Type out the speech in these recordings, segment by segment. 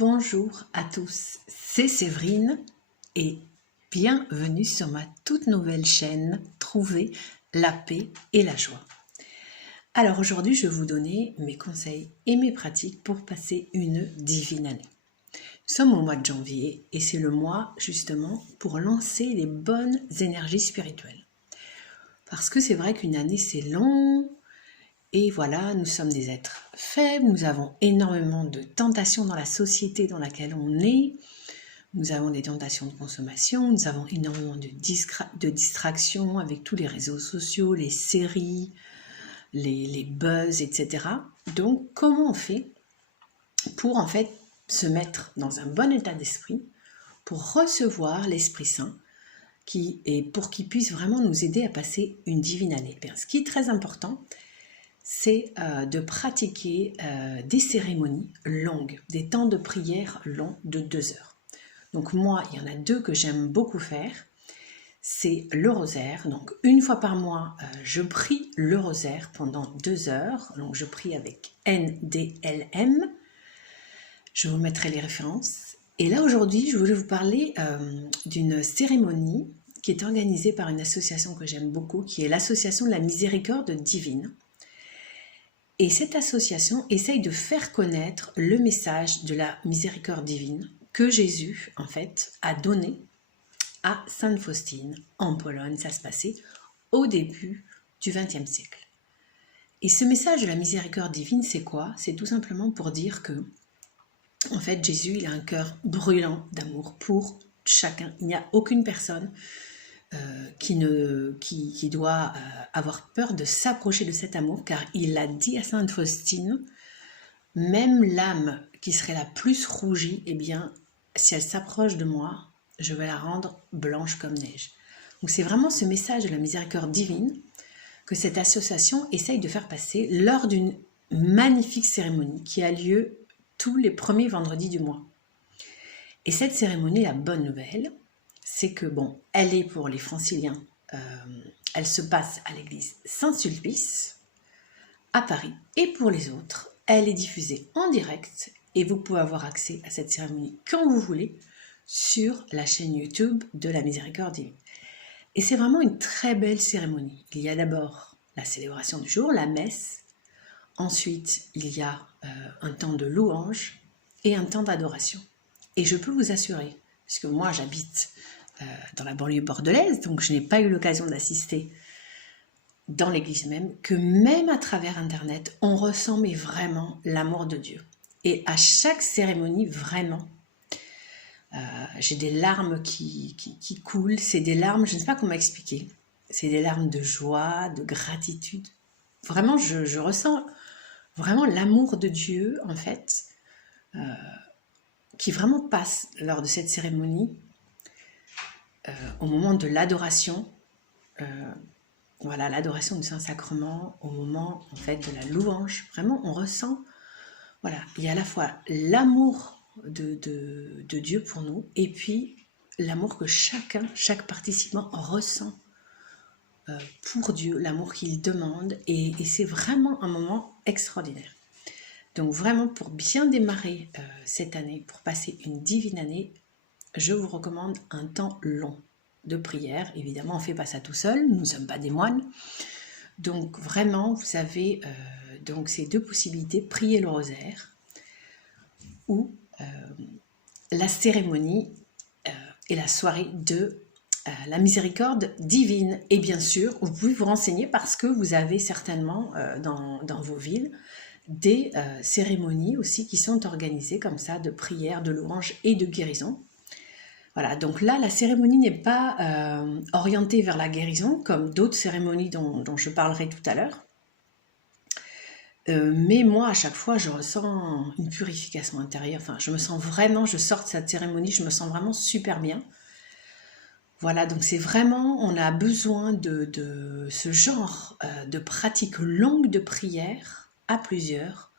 Bonjour à tous, c'est Séverine et bienvenue sur ma toute nouvelle chaîne Trouver la paix et la joie. Alors aujourd'hui, je vais vous donner mes conseils et mes pratiques pour passer une divine année. Nous sommes au mois de janvier et c'est le mois justement pour lancer les bonnes énergies spirituelles. Parce que c'est vrai qu'une année c'est long. Et voilà, nous sommes des êtres faibles, nous avons énormément de tentations dans la société dans laquelle on est, nous avons des tentations de consommation, nous avons énormément de distractions avec tous les réseaux sociaux, les séries, les buzz, etc. Donc, comment on fait pour en fait se mettre dans un bon état d'esprit, pour recevoir l'Esprit Saint, pour qu'il puisse vraiment nous aider à passer une divine année. Bien, ce qui est très important, c'est de pratiquer des cérémonies longues, des temps de prière longs de 2 heures. Donc moi, il y en a 2 que j'aime beaucoup faire. C'est le rosaire. Donc une fois par mois, je prie le rosaire pendant 2 heures. Donc je prie avec NDLM. Je vous mettrai les références. Et là aujourd'hui, je voulais vous parler d'une cérémonie qui est organisée par une association que j'aime beaucoup, qui est l'association de la miséricorde divine. Et cette association essaye de faire connaître le message de la miséricorde divine que Jésus, en fait, a donné à Sainte Faustine en Pologne. Ça se passait au début du XXe siècle. Et ce message de la miséricorde divine, c'est quoi? C'est tout simplement pour dire que, en fait, Jésus, il a un cœur brûlant d'amour pour chacun. Il n'y a aucune personne qui doit avoir peur de s'approcher de cet amour, car il a dit à Sainte Faustine, même l'âme qui serait la plus rougie, eh bien, si elle s'approche de moi, je vais la rendre blanche comme neige. Donc c'est vraiment ce message de la miséricorde divine que cette association essaye de faire passer lors d'une magnifique cérémonie qui a lieu tous les premiers vendredis du mois. Et cette cérémonie, la bonne nouvelle, c'est que, bon, elle est pour les franciliens, elle se passe à l'église Saint-Sulpice, à Paris, et pour les autres, elle est diffusée en direct, et vous pouvez avoir accès à cette cérémonie quand vous voulez, sur la chaîne YouTube de la Miséricorde divine. Et c'est vraiment une très belle cérémonie. Il y a d'abord la célébration du jour, la messe, ensuite il y a un temps de louange, et un temps d'adoration. Et je peux vous assurer, puisque moi j'habite dans la banlieue bordelaise, donc je n'ai pas eu l'occasion d'assister dans l'église même, que même à travers Internet, on ressent mais vraiment l'amour de Dieu. Et à chaque cérémonie, vraiment, j'ai des larmes qui coulent, c'est des larmes, je ne sais pas comment expliquer, c'est des larmes de joie, de gratitude. Vraiment, je ressens vraiment l'amour de Dieu, en fait, qui vraiment passe lors de cette cérémonie, au moment de l'adoration, voilà, l'adoration du Saint-Sacrement, au moment en fait de la louange. Vraiment, on ressent, voilà, il y a à la fois l'amour de Dieu pour nous, et puis l'amour que chaque participant ressent pour Dieu, l'amour qu'il demande, et c'est vraiment un moment extraordinaire. Donc vraiment, pour bien démarrer cette année, pour passer une divine année, je vous recommande un temps long de prière. Évidemment, on ne fait pas ça tout seul, nous ne sommes pas des moines. Donc vraiment, vous avez donc ces 2 possibilités, prier le rosaire ou la cérémonie et la soirée de la miséricorde divine. Et bien sûr, vous pouvez vous renseigner parce que vous avez certainement dans vos villes des cérémonies aussi qui sont organisées comme ça, de prière, de louange et de guérison. Voilà, donc là, la cérémonie n'est pas orientée vers la guérison, comme d'autres cérémonies dont je parlerai tout à l'heure. Mais moi, à chaque fois, je ressens une purification intérieure. Enfin, je me sens vraiment, je sors de cette cérémonie, je me sens vraiment super bien. Voilà, donc c'est vraiment, on a besoin de ce genre de pratique longue de prière à plusieurs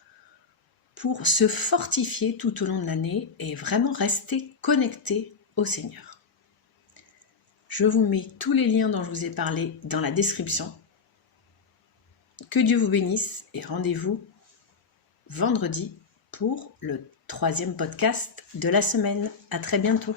pour se fortifier tout au long de l'année et vraiment rester connecté au Seigneur. Je vous mets tous les liens dont je vous ai parlé dans la description. Que Dieu vous bénisse et rendez-vous vendredi pour le 3e podcast de la semaine. À très bientôt.